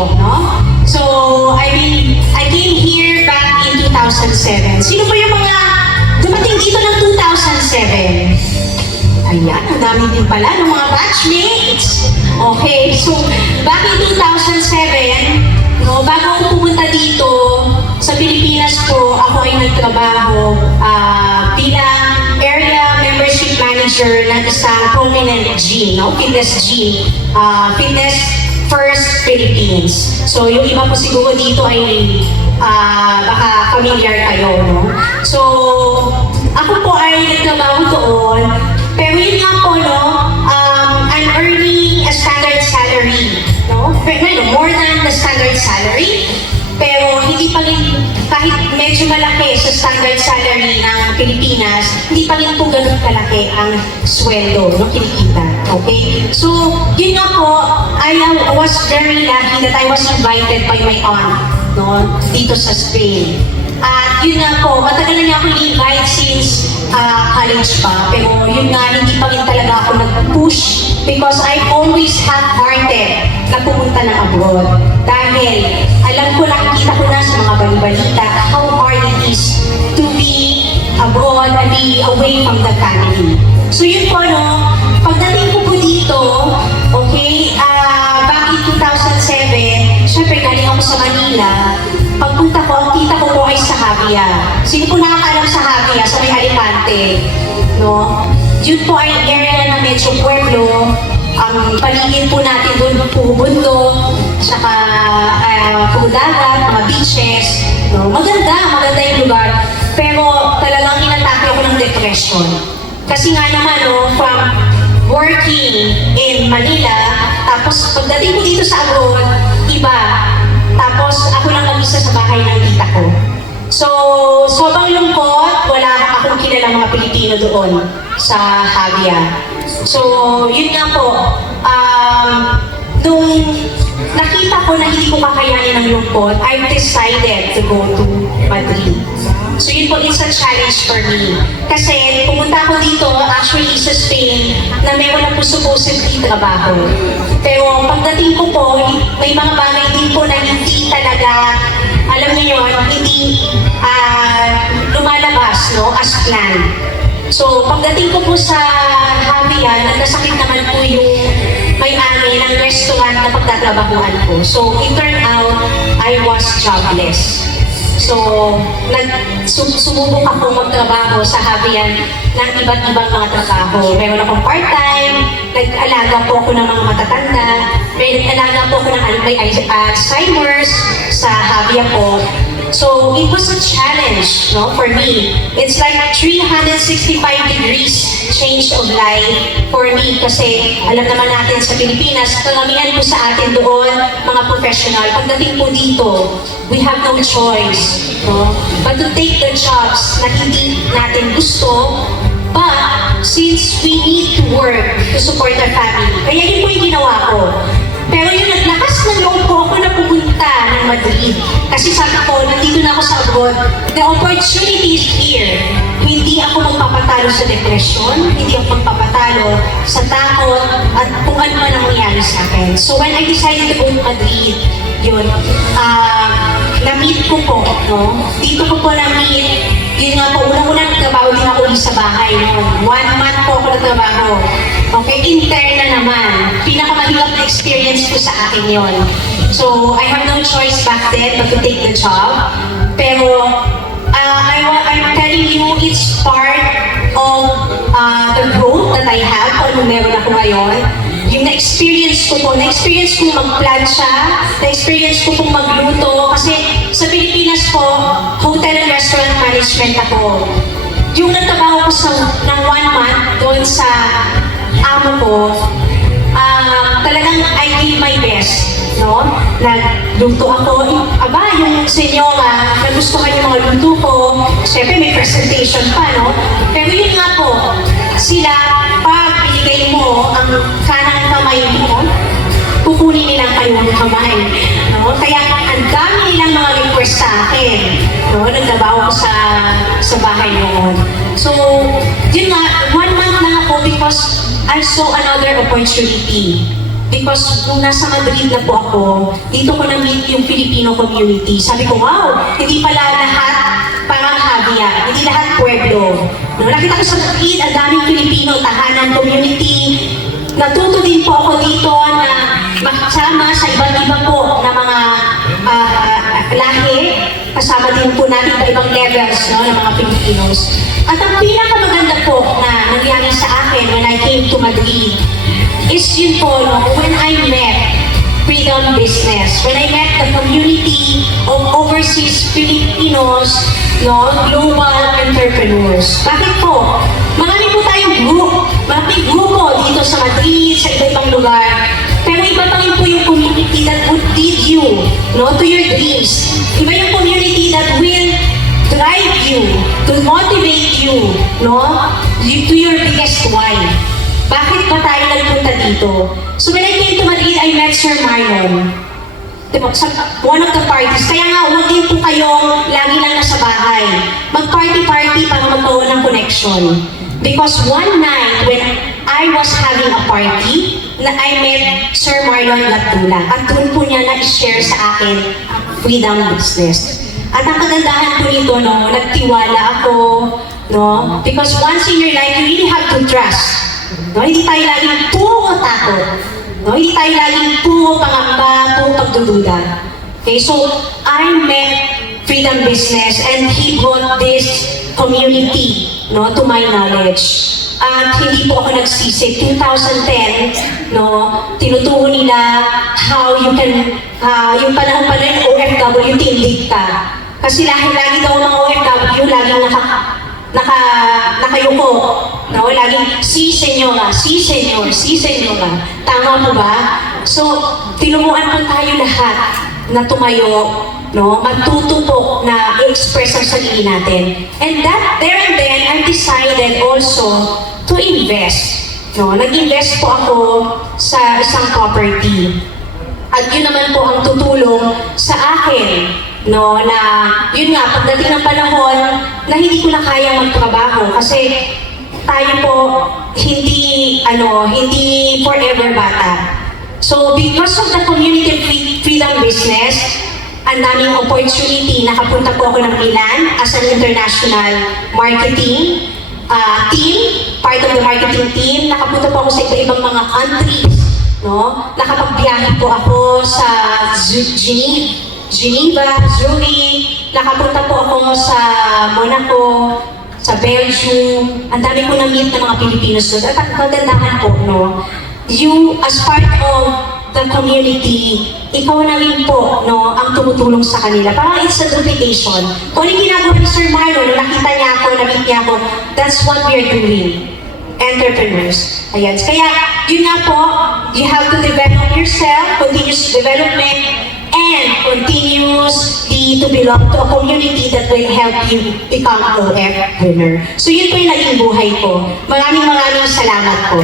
ko, no? So, I came here back in 2007. Sino po yung mga dumating dito ng 2007? Ayan, ang dami din pala ng mga batchmates. Okay, so back in 2007, no, bago ako pumunta dito sa Pilipinas po, ako ay nagtrabaho bilang area membership manager ng isang prominent gym, no? Fitness gym, Fitness First Philippines. So yung iba po siguro dito ay baka familiar kayo, no? So ako po ay nagtrabaho doon, pero yun nga po, no, I'm earning a standard salary, no? More than the standard salary, pero hindi pa rin, kahit medyo malaki sa standard salary ng Pilipinas, hindi pa rin po ganun kalaki ang sweldo, no, kinikita. Okay? So, yun nga po, I was very lucky that I was invited by my aunt, no, dito sa Spain. At yun nga po, matagal na niya ako invite since college pa, pero yun nga, hindi pa rin talaga ako nag-push because I always half-hearted na pumunta ng abroad. Dahil alam ko, nakikita ko na sa mga balibalita how hard it is to be abroad and be away from the family. So yun po, no, pagdating ko po dito, okay, back in 2007, syempre galing ako sa Manila. Pagpunta ko, ang kita ko po ay sa Javia. Sino po nakakaalam sa Javia, sa may Alicante, no? Yun po ay area na medyo pueblo. Ang paligid po natin doon po bundok, saka po dagat, mga beaches, no? Maganda yung lugar. Pero talagang inatake ako ng depression. Kasi nga naman, no, from working in Manila, tapos pagdating ko dito sa abroad, iba. Tapos ako lang mag-isa sa bahay ng tita ko. So, sobrang lungkot, wala akong kilala mga Pilipino doon sa Javia. So, yun nga po, nung nakita ko na hindi ko kakayanin ng lungkot, I decided to go to Madrid. So yun po, it's a challenge for me. Kasi pumunta ako dito, actually sa Spain, na meron na po supposedly trabaho. Pero pagdating ko po, may mga bagay din po na hindi talaga, alam niyo yun, hindi lumalabas, no, as planned. So pagdating ko po sa Javia, nagkasakit naman po yung may-ari ng restaurant na pagtatrabahuan ko. So it turned out, I was jobless. So, sumubok ako magtrabaho sa Javian ng iba't ibang mga trabaho. Meron akong part-time, nag-alaga po ako ng mga matatanda, may nag-alaga po ako ng may Alzheimer's sa Javia po. So, it was a challenge, no, for me. It's like 365 degrees change of life for me kasi alam naman natin sa Pilipinas, karamihan po sa atin doon, mga professional, pagdating po dito, we have no choice, no, but to take the jobs na hindi natin gusto, but since we need to work to support our family, kaya yun po yung ginawa ko. Pero yung naglakas ng loob ko ako na pupunta ng Madrid. Kasi sabi ko, nandito na ako sa abroad, the opportunity is here. Hindi ako magpapatalo sa depression, hindi ako magpapatalo sa takot at kung ano man ang mangyari sa akin. So when I decided to go to Madrid, yun, na-meet ko po, no? Dito ko po na-meet. Yun nga po, unang-unang nagtrabaho din ako sa bahay. No? 1 month po ako nagtrabaho. Okay, intern na naman. Pinakamahirap na experience po sa akin yon. So, I have no choice back then but to take the job. Pero, I'm telling you, it's part of the growth that I have kung meron ako ngayon. Yung na-experience ko po, na-experience ko mag-plancha, na-experience ko pong magluto, kasi sa Pilipinas po, hotel and restaurant management ako. Yung nagtrabaho ko ng 1 month doon sa amo ko, talagang I gave my best, no? Nagluto ako, yung senyora, nagustuhan yung mga luto ko, syempre may presentation pa, no? Pero yun nga po, sila, pag binigay mo ang kanang kamay mo, kukunin nilang kaliwang kamay, no? Kaya ang dami nilang mga request sa akin, no? Nagtrabaho ko sa bahay noon. So, yun nga, 1 month lang ako because I saw another opportunity. Because nung nasa Madrid na po ako, dito ko na-meet yung Filipino community. Sabi ko, wow, hindi pala lahat parang Havia, hindi lahat Pueblo. No, nakita ko sa Madrid, ang daming Filipino, tahanan community. Natuto din po ako dito na makasama sa iba't iba po na mga lahi. Kasama din po natin sa ibang levels, no, ng mga Filipinos. At ang pinakamaganda po na nangyari sa akin when I came to Madrid is yun po, no, when I met Freedom Business, when I met the community of overseas Filipinos, no, global entrepreneurs. Bakit po? Marami po tayong maraming grupo dito sa Madrid, sa iba-ibang lugar. Pero iba pa rin po yung community that would lead you, no, to your dreams. Iba yung community that will drive you, to motivate you, no, to your biggest why. Bakit ba tayo nagpunta dito? So when I came to Madrid, I met Sir Marlon. Sa one of the parties. Kaya nga, huwag din po kayong lagi lang nasa bahay. Mag-party-party para magkaroon ng connection. Because one night, when I was having a party, na I met Sir Marlon Latula. At doon po niya na-share sa akin ang Freedom Business. At ang kagandahan po nito, no, nagtiwala ako, no? Because once in your life, you really have to trust. No, hindi tayo laging puro takot. No, hindi tayo laging puro pangamba, puro pagdududa. Okay, so I met Freedom Business and he brought this community, no, to my knowledge. At hindi po ako nagsisi. 2010, no, tinuturo nila how you can, yung panahon pa rin OFW, tindig ka. Kasi lagi daw mga OFW, laging nakayuko. No, laging, si senyora. Tama po ba? So, tinumuan po tayo lahat na tumayo, no, matuto po na i-express ang sarili natin. And that, there and then, I decided also to invest. No, nag-invest po ako sa isang property. At yun naman po ang tutulong sa akin, no, na yun nga, pagdating ng panahon na hindi ko na kayang magtrabaho kasi tayo po hindi forever bata. So because of the community freedom business, ang daming opportunity, nakapunta po ako ng Milan as an international marketing team, part of the marketing team. Nakapunta po ako sa iba-ibang mga countries, no? Nakapagbiyahe po ako sa Geneva, Zurich, nakapunta po ako sa Monaco, sa Belgium. Ang dami ko na-meet ng mga Pilipinos doon. At ang kagandahan po, no? You, as part of the community, ikaw na rin po, no, ang tumutulong sa kanila. Parang it's a duplication. Kung ano yung ginagawa ni Sir Marlon, nakita niya ako, na-meet niya ako, that's what we're doing. Entrepreneurs. Ayan. Kaya, yun nga po, you have to develop yourself, continuous development, and continuously to belong to a community that will help you become an OF winner. So yun po yung naging buhay ko. Maraming salamat po.